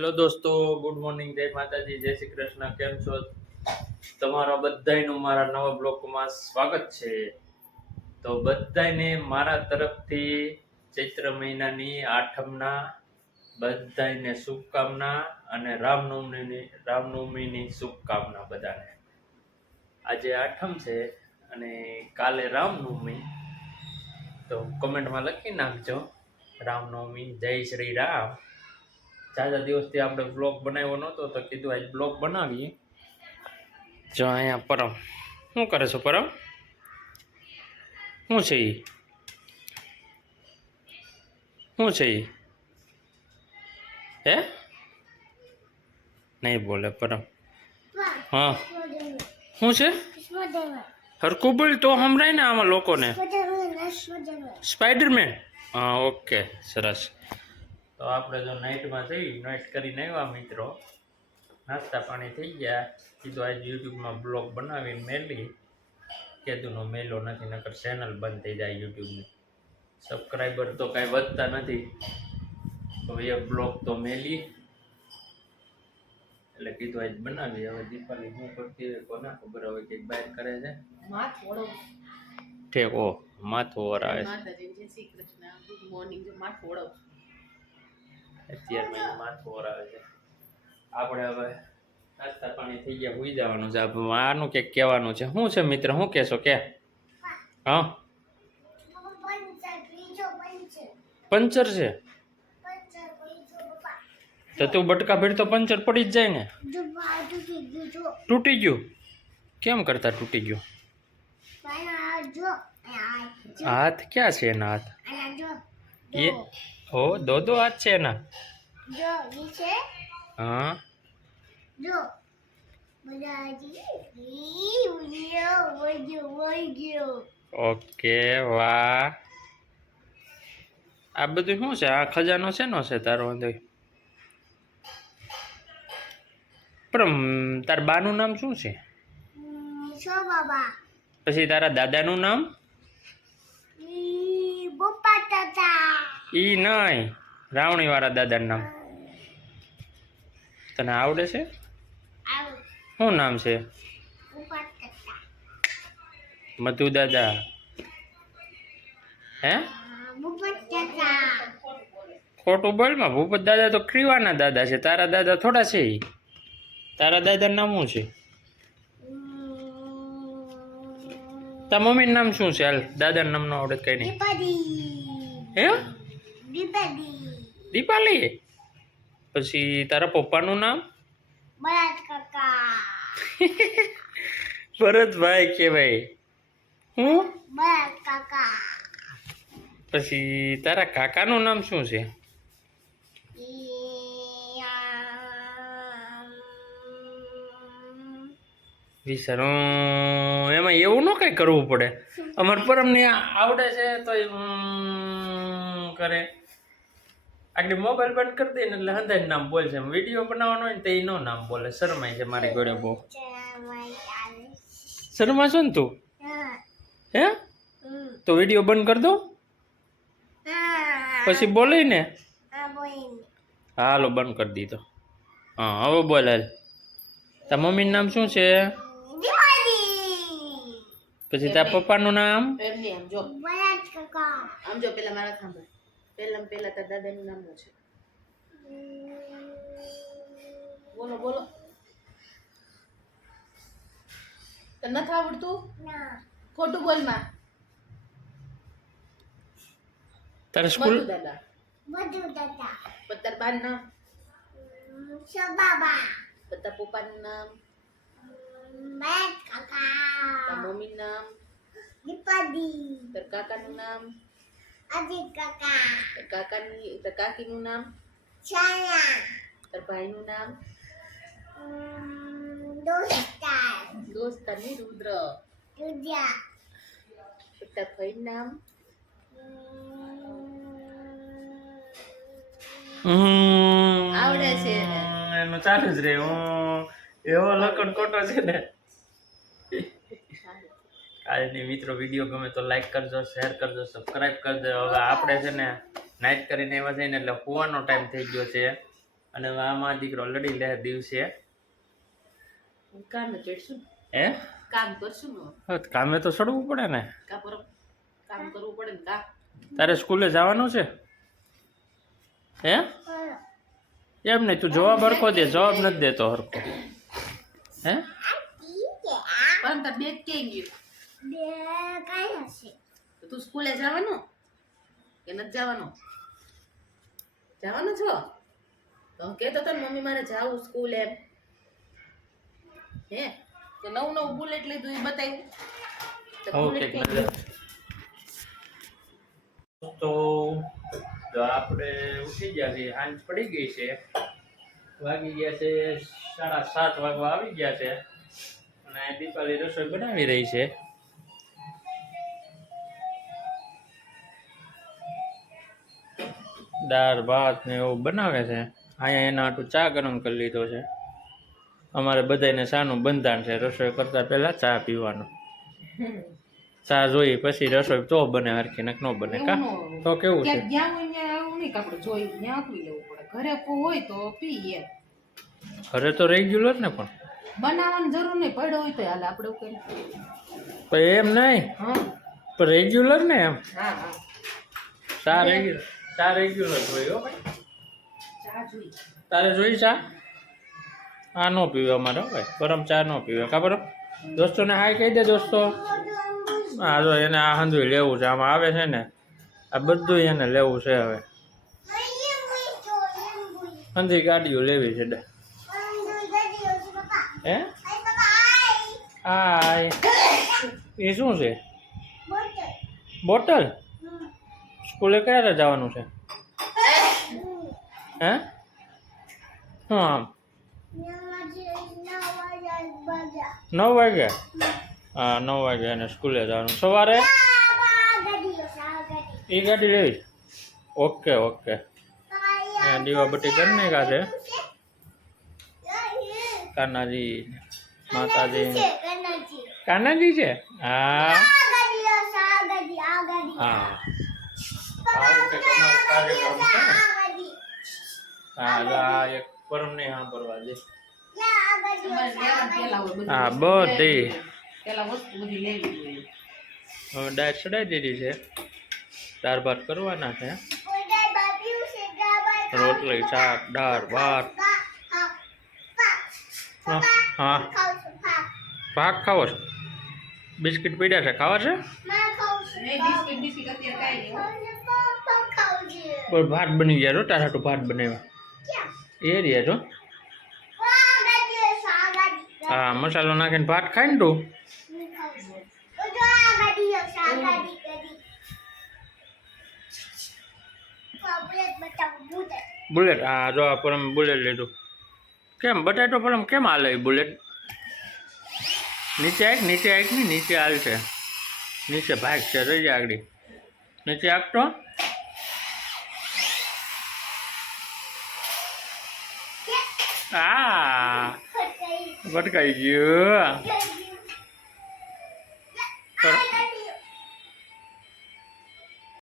Hello દોસ્તો, good morning, જય માતાજી, જય શ્રી કૃષ્ણ. કેમ છો? તમારા બધાયનું મારા નવા બ્લોગમાં સ્વાગત છે. તો બધાયને મારા તરફથી ચૈત્ર મહિનાની આઠમના બધાયને શુભકામના અને રામનવમીની શુભકામના બધાને. આજે આઠમ છે અને કાલે રામનવમી, તો કમેન્ટમાં લખી નાખજો રામનવમી, જય શ્રી રામ. ચાર દિવસથી આપણે બ્લોગ બનાવ્યો નહોતો તો કીધું આજ બ્લોગ બનાવીએ. જો અહીંયા પરમ શું કરે છો? પરમ શું છે? શું છે? હે નહીં બોલે પરમ. હા શું છે? હરકું બોલ તો સંભળાય ને આમાં લોકોને. સ્પાઈડરમેન. હા ઓકે, સરસ. તો આપણે જો નાઇટમાં જઈ નાઇટ કરીને આવ્યા મિત્રો, નાસ્તા પાણી થઈ ગયા. કીધું આજે યુટ્યુબમાં બ્લોગ બનાવીને મેલી. કીધુંનો મેલો નથી, નકર ચેનલ બંધ થઈ જાય યુટ્યુબની. સબસ્ક્રાઈબર તો કાંઈ વધતા નથી, તો એ બ્લોગ તો મેલી. એટલે કીધું આજ બનાવી. હવે દીપાલી શું કરતી હોય કોને ખબર, હવે કંઈક બહાર કરે છે. ઠેક ઓ માથું વરાવે છે. અત્યારમાં માથું વરાવે છે. આપણે હવે નાસ્તા પાણી થઈ ગયા, હોઈ જવાનું છે. આનું કંઈક કહેવાનું છે. શું છે મિત્ર, શું કહેશો કે? હા પંચર છે તો તું બટકા ભેડ તો પંચર પડી જ જાય ને. તૂટી ગયું? કેમ કરતા તૂટી ગયું? હાથ ક્યાં છે એના? હાથ એ ઓ દો હાથ છે એના. હા ઓકે, વાહ. આ બધું શું છે? આ ખજાનો શેનો છે તારો? અંદર પણ તાર બાનું નામ શું છે? પછી તારા દાદાનું નામ? ઈ નહીં, રાવણી વાળા દાદાનું નામ તને આવડે છે? શું નામ છે? મધુ દાદા. હે ખોટું બોલમાં. ભૂપત દાદા તો ક્રીવાના દાદા છે, તારા દાદા થોડા છે. તારા દાદાનું નામ શું છે? તારા મમ્મીનું નામ શું છે? હાલ, દાદાનું નામ ન આવડે કઈ નહીં. હે દીપાલી. પછી તારા પપ્પાનું નામ? ભરતભાઈ કહેવાય. હું પછી તારા કાકાનું નામ શું છે? વિચારો. એમાં એવું ન કઈ કરવું પડે. અમાર પરમને આવડે છે તો કરે. આગળ મોબાઈલ બંધ કરી દે ને એટલે હંધાઈ નામ બોલશે. વિડીયો બનાવવાનો હોય ને તો એનો નામ બોલે. શરમાય છે મારી ઘરે બહુ. શરમા છો ને તું? હે તો વિડીયો બંધ કરી દો પછી બોલે ને. હાલો બંધ કરી દીધો. હા હવે બોલ. હાલ, તાર મમ્મીનું નામ શું છે? પછી તાર પપ્પાનું નામ? પેલા મારા સાંભળ. પેલા તાર દાદાનું નામ છે. બોલો બોલો. તને નથી આવડતું? ખોટું બોલ માં. તારા સ્કૂલ? તાર બાનું નામ? તાર પપ્પાનું નામ? તાર મમ્મીનું નામ? તાર કાકાનું નામ? તાર કાકીનું નામ? તાર ભાઈનું નામ? દોસ્તાર ની રુદ્ર. તાર ભાઈનું નામ? આવડે છે એનું ચાલુ જ રે. હું એવો લખણ ખોટો છે ને. આજની મિત્રો વિડીયો ગમે તો લાઈક કરજો, શેર કરજો, સબસ્ક્રાઈબ કરજો. હવે આપણે છે ને નાઇટ કરીને એવા છે ને એટલે સુવાનો ટાઈમ થઈ ગયો છે. અને હવે આમાં દીકરો લડી લે દિવસે કામ ચડશું હે કામ કરશું ને હવે કામે તો ચડવું પડે ને કા પર કામ કરવું પડે ને કા તારે સ્કૂલે જવાનું છે હે એમ નહીં તું જવાબ હરખો દે જવાબ નથી દેતો હરખો હે પણ તાર બેગ ક્યાં ગયું તો તું સ્કૂલે જવાનું કે નથી જવાનું જવાનું છો તો કહેતો તો ને મમ્મી મારે જાવું સ્કૂલ એમ હે તો નવું નવું બુલેટ લીધું એ બતાવ્યું તો ઓકે બુલેટ ક્યાં ગયું? તો આપણે ઉઠી ગયા છીએ સાંજ પડી ગઈ છે વાગી ગયા છે 7:30 વાગવા આવી ગયા છે અને દીપાલી રસોઈ બનાવી રહી છે દાળ ભાત ને એવું બનાવે છે અહીંયા એના હાટું ચા ગરમ કરી લીધો છે અમારે બધાને ચાનું બંધાણ છે રસોઈ કરતા પહેલા ચા પીવાનું ચા જોઈ પછી રસોઈ તો બને હરખી નક ન બને કા તો કેવું છે ક્યાંક જ્યાં હોય ત્યાં એવું નહીં કે આપણે જોઈ ત્યાં આપી લેવું પડે ઘરે હોય તો પીએ ઘરે તો રેગ્યુલર ને પણ બનાવવાની જરૂર નહીં પડ્યો હોય તો હાલે આપણે એવું કરીએ પણ એમ નહીં હા પણ રેગ્યુલર ને એમ હા હા ચા રેગ્યુલર જોઈએ હો ભાઈ ચા જોઈ તારે જોઈ ચા આ ન પીવે અમારે હો ભાઈ ગરમ ચા ન પીવે ખબર દોસ્તોને હાય કહી દે દોસ્તો હા જો એને આ હંધુય લેવું છે આમાં આવે છે ને આ બધું એને લેવું છે હવે હંધી ગાડીઓ લેવી છે હે હાય એ શું છે બોટલ સ્કૂલે ક્યારે જવાનું છે હે શું આમ 9 વાગ્યા હા 9 વાગ્યા અને સ્કૂલે જવાનું સવારે એ ગાડી લેવી ઓકે ઓકે અહીંયા દીવાબત્તી કરી નાખ્યા છે કાનાજી માતાજી કાનાજી છે હા હા આવું કંઈક અમારો કાર્યક્રમ છે ને હા આ એક પરમ ને સાંભળવા દે હા બધી પેલા વસ્તુ બધી લેવી જોઈએ હવે ડાયટ ચડાવી દીધી છે દાળ ભાત કરવાના છે રોટલી શાક દાળ ભાત હા ભાગ ખાવો છે બિસ્કિટ પીડ્યા છે ખાવા છે નહીં બિસ્કિટ અત્યારે કાંઈ નહીં કોઈ ભાત બની ગયા છો તારા હાટું ભાત બનાવ્યા એ રહ્યા છો હા મસાલો નાખીને ભાત ખાઈ ને તું બુલેટ હા જો આ પરમ બુલેટ લીધું કેમ બટાટો પરમ કેમ હાલે એ બુલેટ નીચે આગ ને નીચે હાલ છે નીચે ભાગ છે રહી જાય આગળ નીચે આગતો હા ભટકાઈ ગયું